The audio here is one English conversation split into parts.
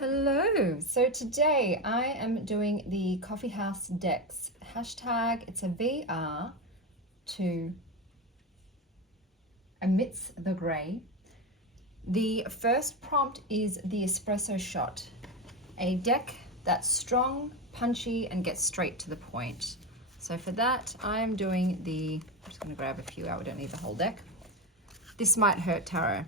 Hello, so today I am doing the Coffeehousedecks hashtag. It's a VR to amidst the grey. The first prompt is the espresso shot, a deck that's strong, punchy, and gets straight to the point. So for that, I am doing I'm just going to grab a few out, we don't need the whole deck. This Might Hurt Tarot,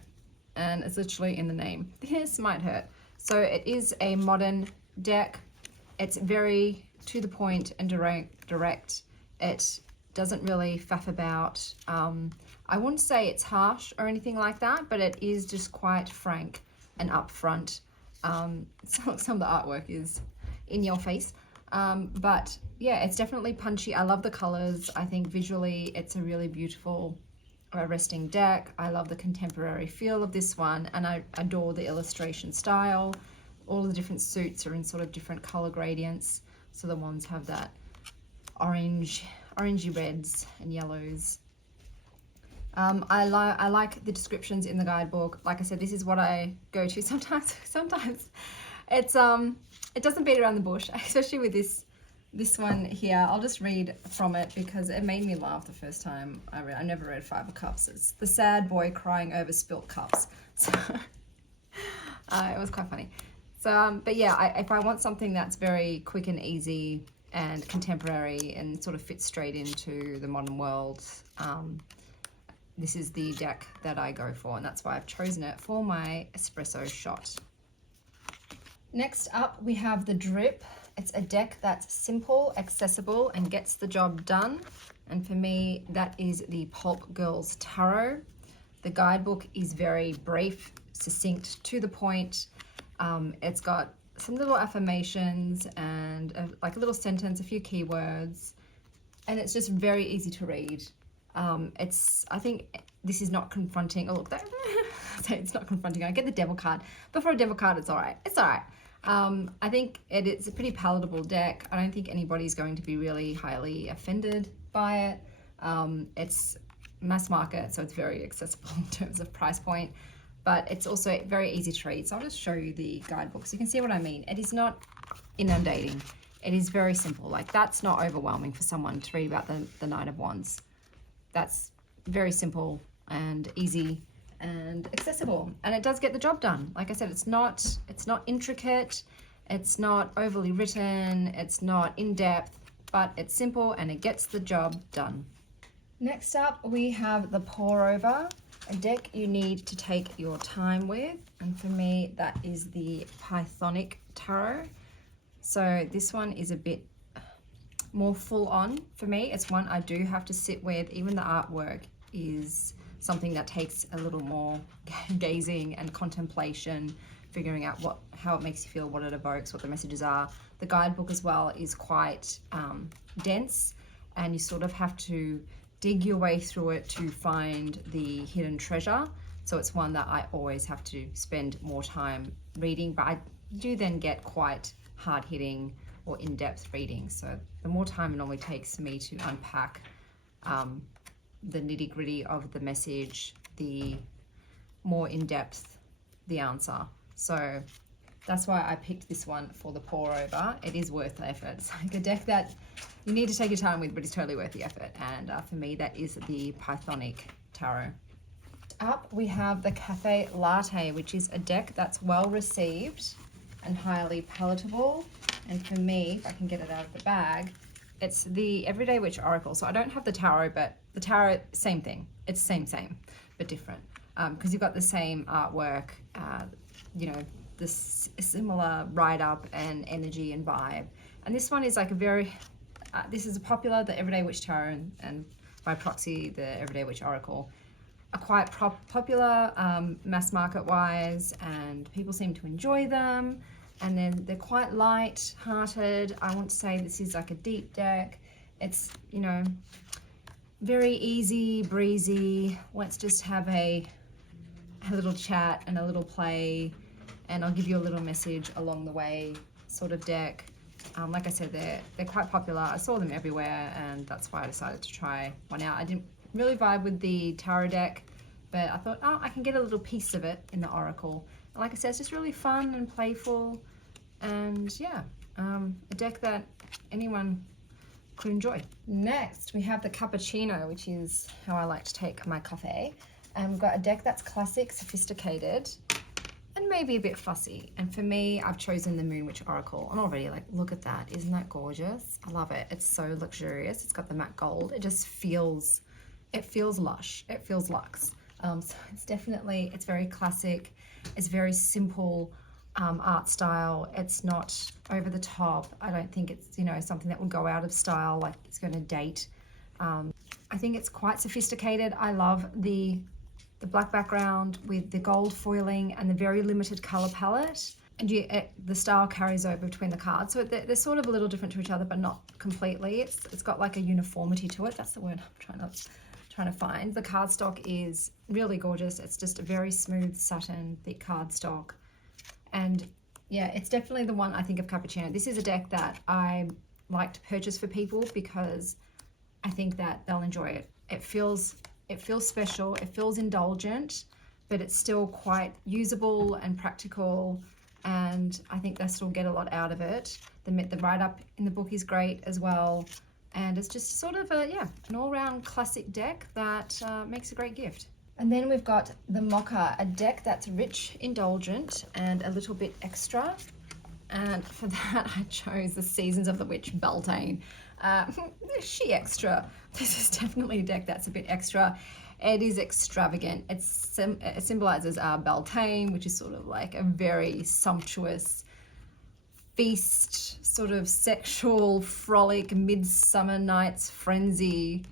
and it's literally in the name. This might hurt. So it is a modern deck. It's very to the point and direct. It doesn't really faff about. I wouldn't say it's harsh or anything like that, but it is just quite frank and upfront. Some of the artwork is in your face. But yeah, it's definitely punchy. I love the colors. I think visually it's a really beautiful resting deck. I love the contemporary feel of this one, and I adore the illustration style. All the different suits are in sort of different color gradients. So the ones have that orangey reds and yellows. I like the descriptions in the guidebook. Like I said, this is what I go to sometimes. Sometimes it's it doesn't beat around the bush, especially with this one here. I'll just read from it because it made me laugh the first time I read. I never read Five of Cups. It's the sad boy crying over spilt cups. So it was quite funny. So, but yeah, if I want something that's very quick and easy and contemporary and sort of fits straight into the modern world, this is the deck that I go for, and that's why I've chosen it for my espresso shot. Next up, we have the Drip. It's a deck that's simple, accessible, and gets the job done. And for me, that is the Pulp Girls Tarot. The guidebook is very brief, succinct, to the point. It's got some little affirmations and like a little sentence, a few keywords, and it's just very easy to read. I think this is not confronting. Oh, look, that so it's not confronting. I get the Devil card, but for a Devil card, it's all right. It's all right. I think it's a pretty palatable deck. I don't think anybody's going to be really highly offended by it. It's mass market, so it's very accessible in terms of price point, but it's also very easy to read. So I'll just show you the guidebook so you can see what I mean. It is not inundating. It is very simple. Like, that's not overwhelming for someone to read about the Knight of Wands. That's very simple and easy and accessible, and it does get the job done. Like I said, it's not intricate, it's not overly written, it's not in-depth, but it's simple and it gets the job done. Next up, we have the Pour-Over, a deck you need to take your time with, and for me that is the Pythonic Tarot. So this one is a bit more full on for me. It's one I do have to sit with. Even the artwork is something that takes a little more gazing and contemplation, figuring out how it makes you feel, what it evokes, what the messages are. The guidebook as well is quite dense, and you sort of have to dig your way through it to find the hidden treasure. So it's one that I always have to spend more time reading, but I do then get quite hard-hitting or in-depth reading. So the more time it normally takes me to unpack the nitty-gritty of the message, the more in-depth the answer. So that's why I picked this one for the Pour-Over. It is worth the effort. It's like a deck that you need to take your time with, but it's totally worth the effort. And for me, that is the Pythonic Tarot. Up, we have the CAFE LATTE, which is a deck that's well received and highly palatable. And for me, if I can get it out of the bag, it's the Everyday Witch Oracle. So I don't have the tarot, but the tarot, same thing. It's same, but different. Because you've got the same artwork, you know, this similar write-up and energy and vibe. And this one is like a very, this is a popular, the Everyday Witch Tarot, and by proxy, the Everyday Witch Oracle, are quite popular mass market-wise, and people seem to enjoy them. And then they're quite light-hearted. I won't say this is like a deep deck. It's, you know, very easy, breezy. Let's just have a little chat and a little play, and I'll give you a little message along the way sort of deck. Like I said, they're quite popular. I saw them everywhere, and that's why I decided to try one out. I didn't really vibe with the tarot deck, but I thought, oh, I can get a little piece of it in the Oracle. like I said, it's just really fun and playful, and yeah, a deck that anyone could enjoy. Next, we have the Cappuccino, which is how I like to take my coffee. And we've got a deck that's classic, sophisticated, and maybe a bit fussy. And for me, I've chosen the Moon Witch Oracle. And already, like, look at that. Isn't that gorgeous? I love it. It's so luxurious. It's got the matte gold. It just feels, it feels lush. It feels luxe. So it's definitely, it's very classic. It's very simple art style. It's not over the top. I don't think it's, you know, something that would go out of style, like it's going to date. I think it's quite sophisticated. I love the black background with the gold foiling and the very limited color palette. And the style carries over between the cards. So they're sort of a little different to each other, but not completely. It's got like a uniformity to it. That's the word I'm trying to find. The cardstock is really gorgeous. It's just a very smooth satin, thick cardstock. And yeah, it's definitely the one I think of Cappuccino. This is a deck that I like to purchase for people because I think that they'll enjoy it. It feels special, it feels indulgent, but it's still quite usable and practical, and I think they still get a lot out of it. The write-up in the book is great as well, and it's just sort of an all-round classic deck that makes a great gift. And then we've got the MOCHA, a deck that's rich, indulgent, and a little bit extra. And for that, I chose the Seasons of the Witch Beltane. She extra. This is definitely a deck that's a bit extra. It is extravagant. It symbolizes Beltane, which is sort of like a very sumptuous feast, sort of sexual frolic, midsummer night's frenzy,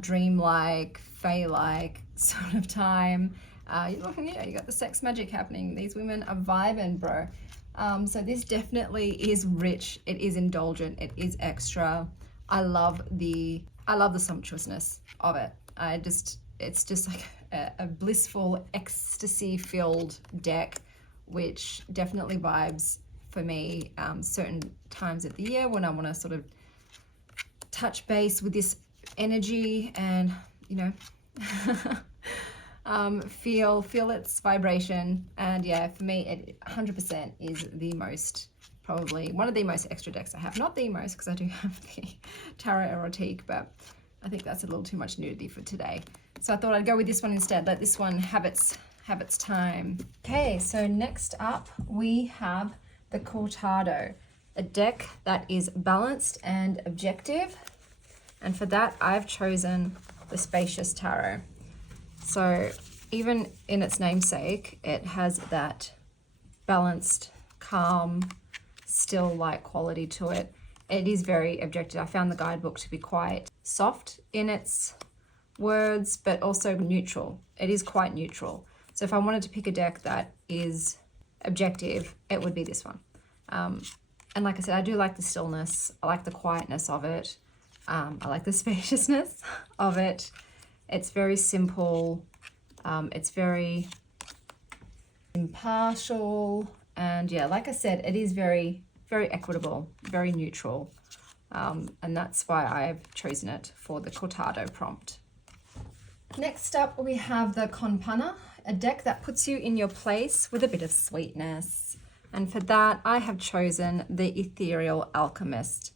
dreamlike, fae-like sort of time. Yeah, you got the sex magic happening. These women are vibing, bro. So this definitely is rich. It is indulgent. It is extra. I love the sumptuousness of it. It's just like a blissful, ecstasy-filled deck, which definitely vibes for me certain times of the year when I want to sort of touch base with this energy and, you know, feel its vibration. And yeah, for me, it 100% is the most, probably one of the most extra decks I have. Not the most, because I do have the Tarot Erotique, but I think that's a little too much nudity for today. So I thought I'd go with this one instead. Let this one have its time. Okay, so next up we have the Cortado, a deck that is balanced and objective. And for that, I've chosen the Spacious Tarot. So even in its namesake, it has that balanced, calm, still-like quality to it. It is very objective. I found the guidebook to be quite soft in its words, but also neutral. It is quite neutral. So if I wanted to pick a deck that is objective, it would be this one. And like I said, I do like the stillness. I like the quietness of it. I like the spaciousness of it. It's very simple. It's very impartial. And yeah, like I said, it is very, very equitable, very neutral. And that's why I've chosen it for the Cortado prompt. Next up, we have the Con Panna, a deck that puts you in your place with a bit of sweetness. And for that, I have chosen the Ethereal Alchemist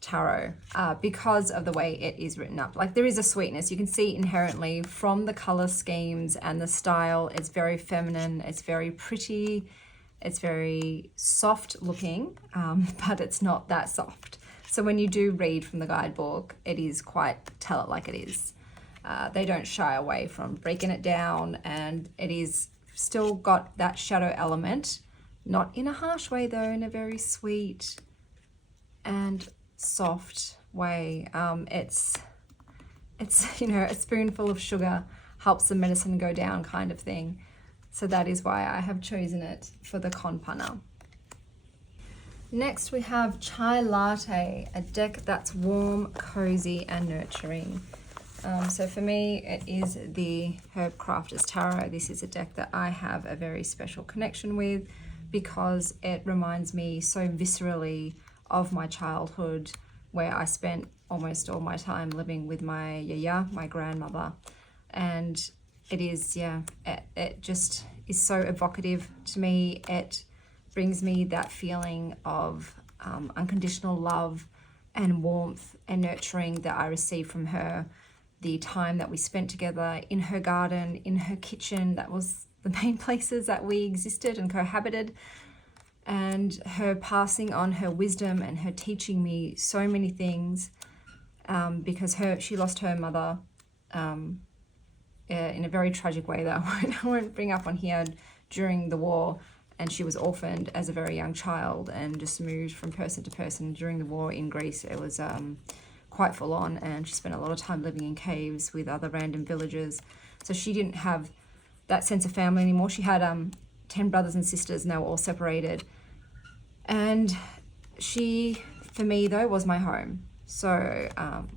Tarot because of the way it is written up. Like, there is a sweetness. You can see inherently from the color schemes and the style. It's very feminine. It's very pretty. It's very soft looking, but it's not that soft. So when you do read from the guidebook, it is quite tell it like it is. They don't shy away from breaking it down, and it is still got that shadow element, not in a harsh way though, in a very sweet and soft way. It's you know, a spoonful of sugar helps the medicine go down kind of thing. So that is why I have chosen it for the Con Panna. Next we have Chai Latte, a deck that's warm, cozy and nurturing. So for me, it is the Herb Crafter's Tarot. This is a deck that I have a very special connection with because it reminds me so viscerally of my childhood, where I spent almost all my time living with my yaya, my grandmother. And it is, yeah, it just is so evocative to me. It brings me that feeling of unconditional love and warmth and nurturing that I received from her. The time that we spent together in her garden, in her kitchen, that was the main places that we existed and cohabited. And her passing on her wisdom and her teaching me so many things, because she lost her mother in a very tragic way that I won't bring up on here, during the war. And she was orphaned as a very young child and just moved from person to person during the war in Greece. It was quite full on, and she spent a lot of time living in caves with other random villagers. So she didn't have that sense of family anymore. She had 10 brothers and sisters, and they were all separated. And she, for me though, was my home. So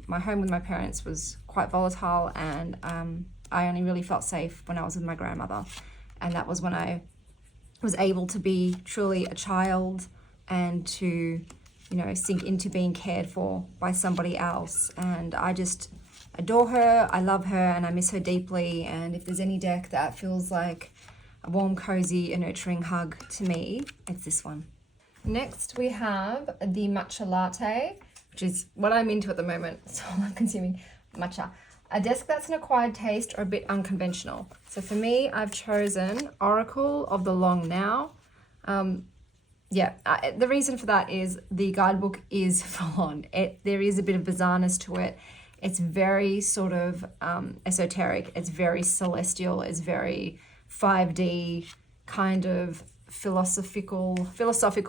my home with my parents was quite volatile, and I only really felt safe when I was with my grandmother. And that was when I was able to be truly a child and to, you know, sink into being cared for by somebody else. And I just adore her, I love her, and I miss her deeply. And if there's any deck that feels like a warm, cozy, a nurturing hug to me, it's this one. Next we have the Matcha Latte, which is what I'm into at the moment, so I'm consuming matcha. A desk that's an acquired taste or a bit unconventional. So for me, I've chosen Oracle of the Long Now. The reason for that is the guidebook is full on. There is a bit of bizarreness to it. It's very sort of esoteric. It's very celestial. It's very 5D kind of philosophical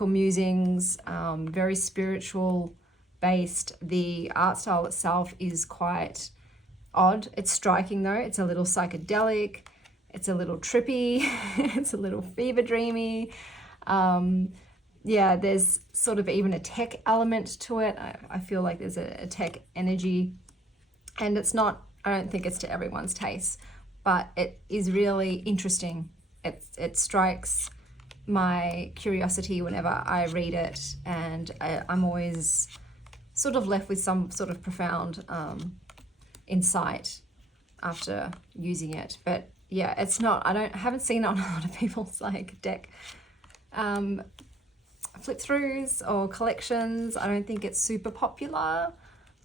musings, very spiritual based. The art style itself is quite odd. It's striking though. It's a little psychedelic. It's a little trippy. It's a little fever dreamy. There's sort of even a tech element to it. I feel like there's a tech energy, and it's not, I don't think it's to everyone's taste, but it is really interesting. It strikes my curiosity whenever I read it, and I'm always sort of left with some sort of profound insight after using it. But yeah, it's not, I haven't seen it on a lot of people's like deck flip throughs or collections. I don't think it's super popular,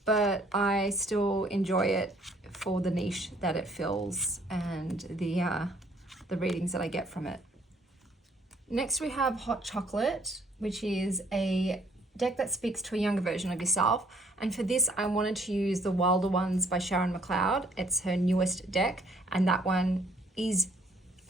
but I still enjoy it for the niche that it fills and the readings that I get from it. Next we have Hot Chocolate, which is a deck that speaks to a younger version of yourself. And for this, I wanted to use the Wilder Ones by Sharon McLeod. It's her newest deck, and that one is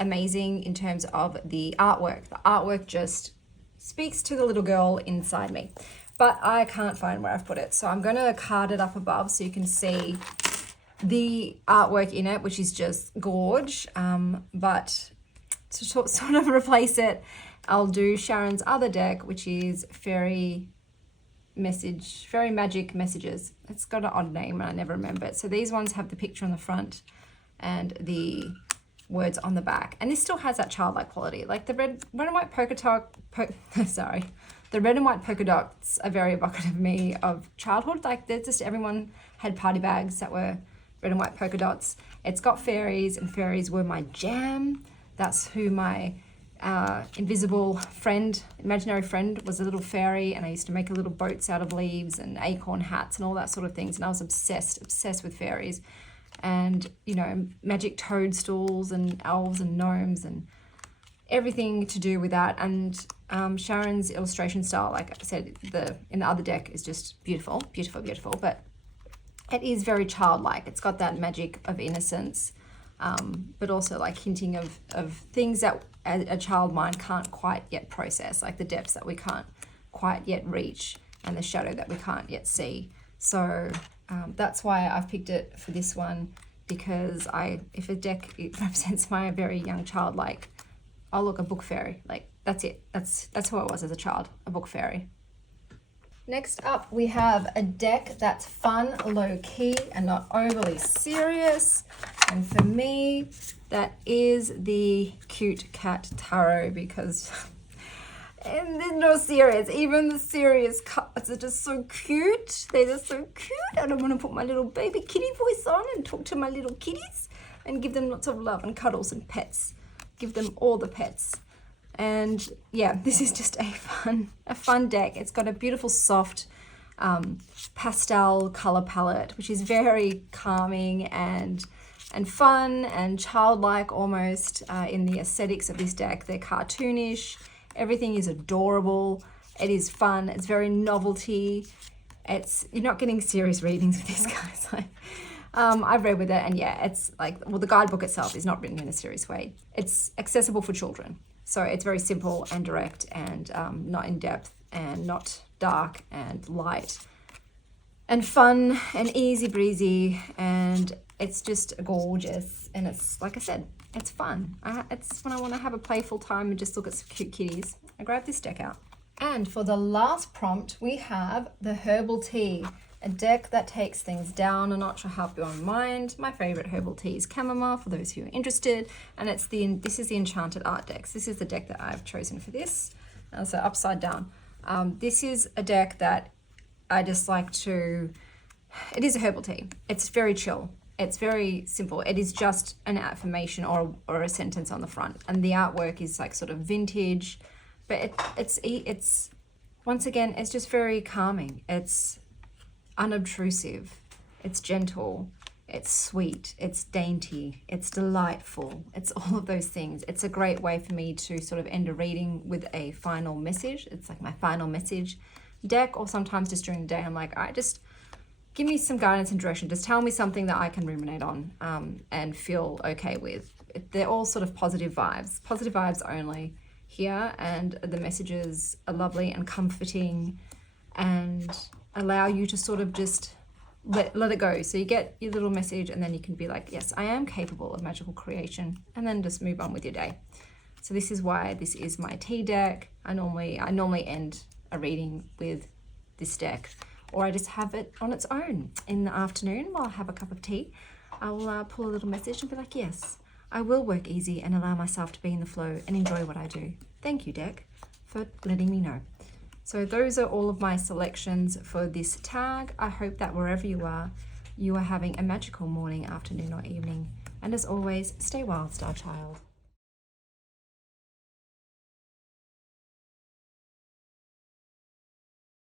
amazing in terms of the artwork. The artwork just speaks to the little girl inside me, but I can't find where I've put it. So I'm going to card it up above so you can see the artwork in it, which is just gorge. But to sort of replace it, I'll do Sharon's other deck, which is Fairy Magic Messages. It's got an odd name and I never remember it. So these ones have the picture on the front and the words on the back, and this still has that childlike quality. Like the red and white the red and white polka dots are very evocative of me of childhood. Like they're just, everyone had party bags that were red and white polka dots. It's got fairies, and fairies were my jam. That's who my invisible friend, imaginary friend, was a little fairy, and I used to make little boats out of leaves and acorn hats and all that sort of things, and I was obsessed with fairies. And, you know, magic toadstools and elves and gnomes and everything to do with that. And Sharon's illustration style, like I said, in the other deck is just beautiful, but it is very childlike. It's got that magic of innocence, but also like hinting of things that a child mind can't quite yet process, like the depths that we can't quite yet reach and the shadow that we can't yet see. So that's why I've picked it for this one, because if a deck represents my very young child, like, oh look, a book fairy, like that's it. That's who I was as a child, a book fairy. Next up, we have a deck that's fun, low-key, and not overly serious. And for me, that is the Cute Cat Tarot, because and they're no serious. Even the serious cards are just so cute. They're just so cute. I don't want to put my little baby kitty voice on and talk to my little kitties and give them lots of love and cuddles and pets. give them all the pets. And yeah, this is just a fun deck. It's got a beautiful soft pastel color palette, which is very calming and fun and childlike almost in the aesthetics of this deck. They're cartoonish. Everything is adorable. It is fun. It's very novelty. You're not getting serious readings with these guys. Like, I've read with it, and yeah, it's like, well, the guidebook itself is not written in a serious way. It's accessible for children. So it's very simple and direct and not in depth and not dark and light and fun and easy breezy, and it's just gorgeous. And it's, like I said, it's fun. It's when I want to have a playful time and just look at some cute kitties, I grab this deck out. And for the last prompt, we have the Herbal Tea, a deck that takes things down a notch or help you unwind. My favorite herbal tea is chamomile, for those who are interested, and this is the Enchanted Art decks. This is the deck that I've chosen for this. So upside down. This is a deck that I just like to. It is a herbal tea. It's very chill. It's very simple. It is just an affirmation or a sentence on the front, and the artwork is like sort of vintage, but it's once again, it's just very calming. It's unobtrusive, it's gentle, it's sweet, it's dainty, it's delightful, it's all of those things. It's a great way for me to sort of end a reading with a final message. It's like my final message deck, or sometimes just during the day I'm like, all right, just give me some guidance and direction. Just tell me something that I can ruminate on and feel okay with. They're all sort of positive vibes only here, and the messages are lovely and comforting and allow you to sort of just let it go. So you get your little message, and then you can be like, yes, I am capable of magical creation, and then just move on with your day. So this is why this is my tea deck. I normally end a reading with this deck, or I just have it on its own in the afternoon while I have a cup of tea. I will pull a little message and be like, yes, I will work easy and allow myself to be in the flow and enjoy what I do. Thank you, deck, for letting me know. So those are all of my selections for this tag. I hope that wherever you are having a magical morning, afternoon, or evening. And as always, stay wild, Star Child.